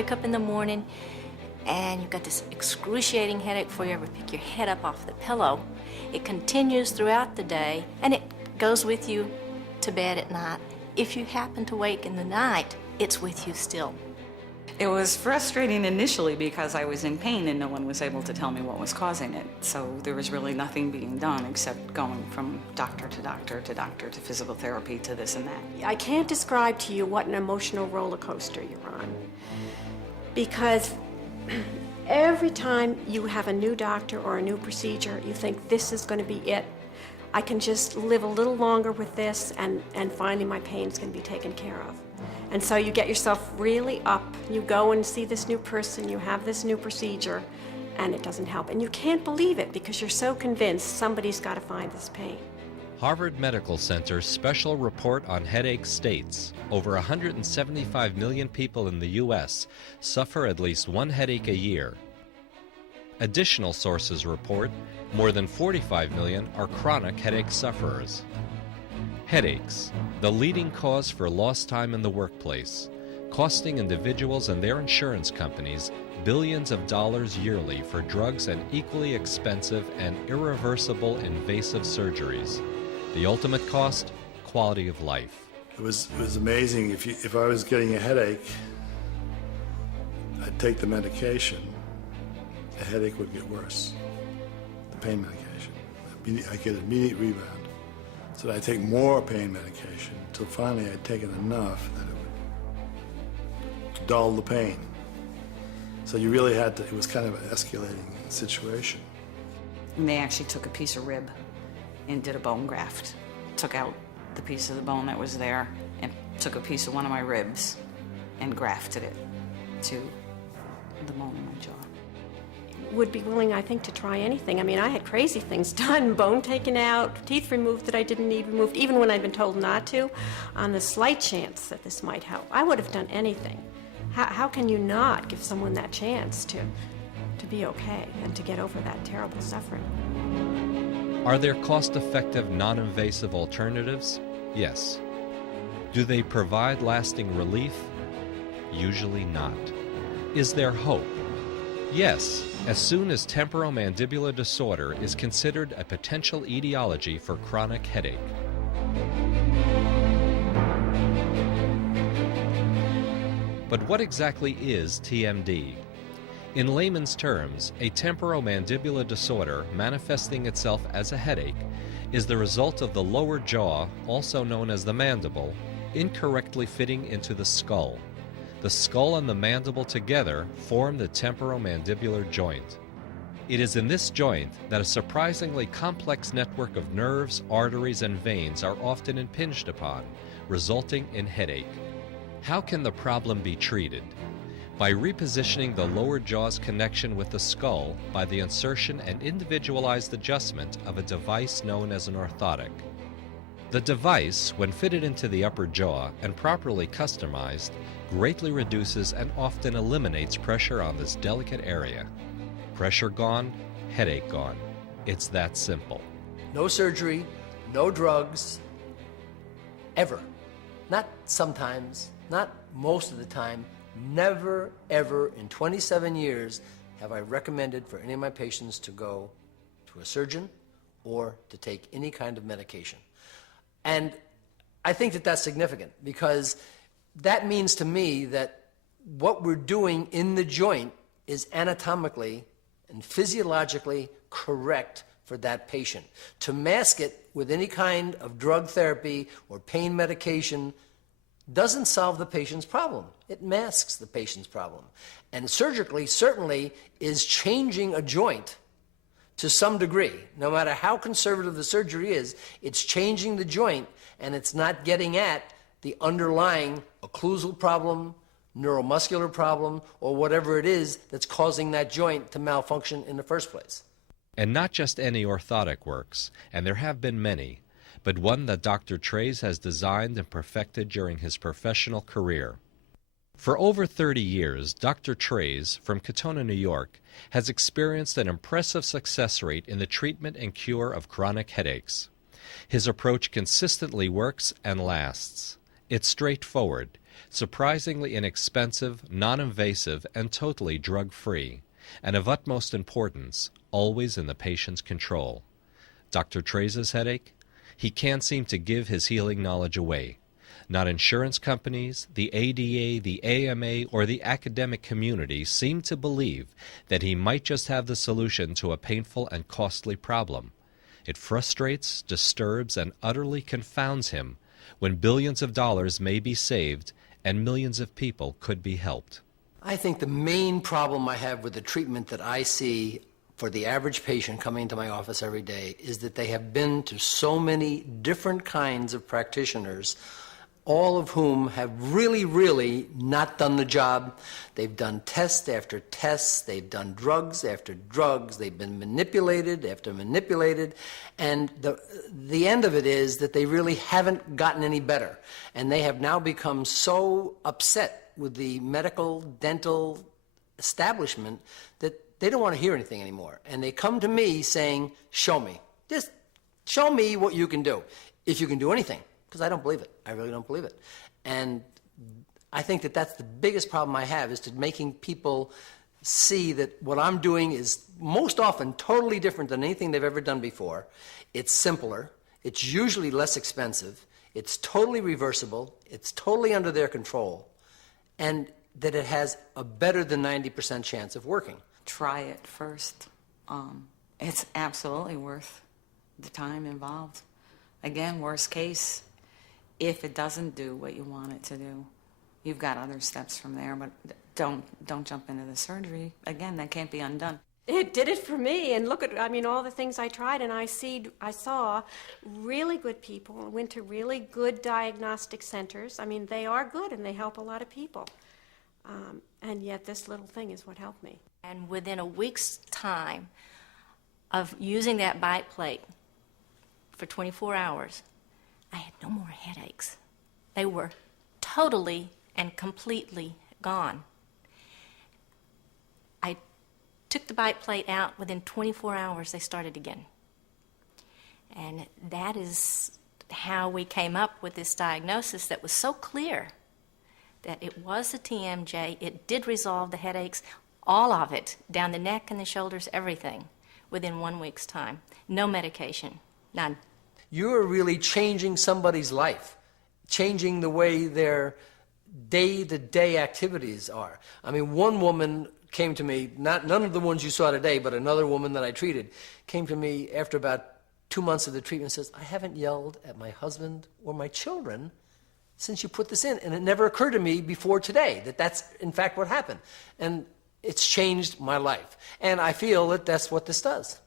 wake up in the morning and you've got this excruciating headache before you ever pick your head up off the pillow. It continues throughout the day, and it goes with you to bed at night. If you happen to wake in the night, it's with you still. It was frustrating initially because I was in pain and no one was able to tell me what was causing it. So there was really nothing being done except going from doctor to doctor to doctor to physical therapy to this and that. I can't describe to you what an emotional roller coaster you're on, because every time you have a new doctor or a new procedure, you think this is going to be it. I can just live a little longer with this and finally my pain's going to be taken care of. And so you get yourself really up, you go and see this new person, you have this new procedure, and it doesn't help. And you can't believe it because you're so convinced somebody's got to find this pain. Harvard Medical Center's special report on headache states over 175 million people in the U.S. suffer at least one headache a year. Additional sources report more than 45 million are chronic headache sufferers. Headaches, the leading cause for lost time in the workplace, costing individuals and their insurance companies billions of dollars yearly for drugs and equally expensive and irreversible invasive surgeries. The ultimate cost, quality of life. It was amazing. If I was getting a headache, I'd take the medication. The headache would get worse. The pain medication. I'd get an immediate rebound. So I'd take more pain medication until finally I'd taken enough that it would dull the pain. So you really had to, it was kind of an escalating situation. And they actually took a piece of rib and did a bone graft. Took out the piece of the bone that was there and took a piece of one of my ribs and grafted it to the bone in my jaw. Would be willing, I think, to try anything. I mean, I had crazy things done, bone taken out, teeth removed that I didn't need removed, even when I'd been told not to, on the slight chance that this might help. I would have done anything. How can you not give someone that chance to be okay and to get over that terrible suffering? Are there cost-effective, non-invasive alternatives? Yes. Do they provide lasting relief? Usually not. Is there hope? Yes, as soon as temporomandibular disorder is considered a potential etiology for chronic headache. But what exactly is TMD? In layman's terms, a temporomandibular disorder manifesting itself as a headache is the result of the lower jaw, also known as the mandible, incorrectly fitting into the skull. The skull and the mandible together form the temporomandibular joint. It is in this joint that a surprisingly complex network of nerves, arteries, and veins are often impinged upon, resulting in headache. How can the problem be treated? By repositioning the lower jaw's connection with the skull by the insertion and individualized adjustment of a device known as an orthotic. The device, when fitted into the upper jaw and properly customized, greatly reduces and often eliminates pressure on this delicate area. Pressure gone, headache gone. It's that simple. No surgery, no drugs, ever. Not sometimes, not most of the time, never, ever in 27 years have I recommended for any of my patients to go to a surgeon or to take any kind of medication. And I think that that's significant because that means to me that what we're doing in the joint is anatomically and physiologically correct for that patient. To mask it with any kind of drug therapy or pain medication doesn't solve the patient's problem. It masks the patient's problem. And surgically, certainly, is changing a joint to some degree. No matter how conservative the surgery is, it's changing the joint and it's not getting at the underlying occlusal problem, neuromuscular problem, or whatever it is that's causing that joint to malfunction in the first place. And not just any orthotic works, and there have been many, but one that Dr. Treyz has designed and perfected during his professional career. For over 30 years, Dr. Treyz, from Katona, New York, has experienced an impressive success rate in the treatment and cure of chronic headaches. His approach consistently works and lasts. It's straightforward. surprisingly inexpensive, non-invasive, and totally drug-free, and of utmost importance, always in the patient's control. Dr. Treyz's headache? He can't seem to give his healing knowledge away. Not insurance companies, the ADA, the AMA, or the academic community seem to believe that he might just have the solution to a painful and costly problem. It frustrates, disturbs, and utterly confounds him when billions of dollars may be saved and millions of people could be helped. I think the main problem I have with the treatment that I see for the average patient coming into my office every day is that they have been to so many different kinds of practitioners, all of whom have really not done the job. They've done test after tests, they've done drugs after drugs, they've been manipulated after manipulated, and the end of it is that they really haven't gotten any better. And they have now become so upset with the medical, dental establishment that they don't want to hear anything anymore. And they come to me saying, show me. Just show me what you can do, if you can do anything. Because I don't believe it. I really don't believe it. And I think that that's the biggest problem I have, is to making people see that what I'm doing is most often totally different than anything they've ever done before. It's simpler. It's usually less expensive. It's totally reversible. It's totally under their control. And that it has a better than 90% chance of working. Try it first. It's absolutely worth the time involved. Again, worst case, if it doesn't do what you want it to do, you've got other steps from there, but don't jump into the surgery. Again, that can't be undone. It did it for me, and look at, I mean, all the things I tried, and I saw really good people, went to really good diagnostic centers. I mean, they are good, and they help a lot of people. And yet this little thing is what helped me. And within a week's time of using that bite plate for 24 hours, I had no more headaches. They were totally and completely gone. I took the bite plate out. Within 24 hours, they started again. And that is how we came up with this diagnosis that was so clear, that it was the TMJ. It did resolve the headaches, all of it, down the neck and the shoulders, everything, within 1 week's time. No medication, none. You're really changing somebody's life, changing the way their day-to-day activities are. I mean, one woman came to me, none of the ones you saw today, but another woman that I treated, came to me after about 2 months of the treatment and says, I haven't yelled at my husband or my children since you put this in. And it never occurred to me before today that that's, in fact, what happened. And it's changed my life. And I feel that that's what this does.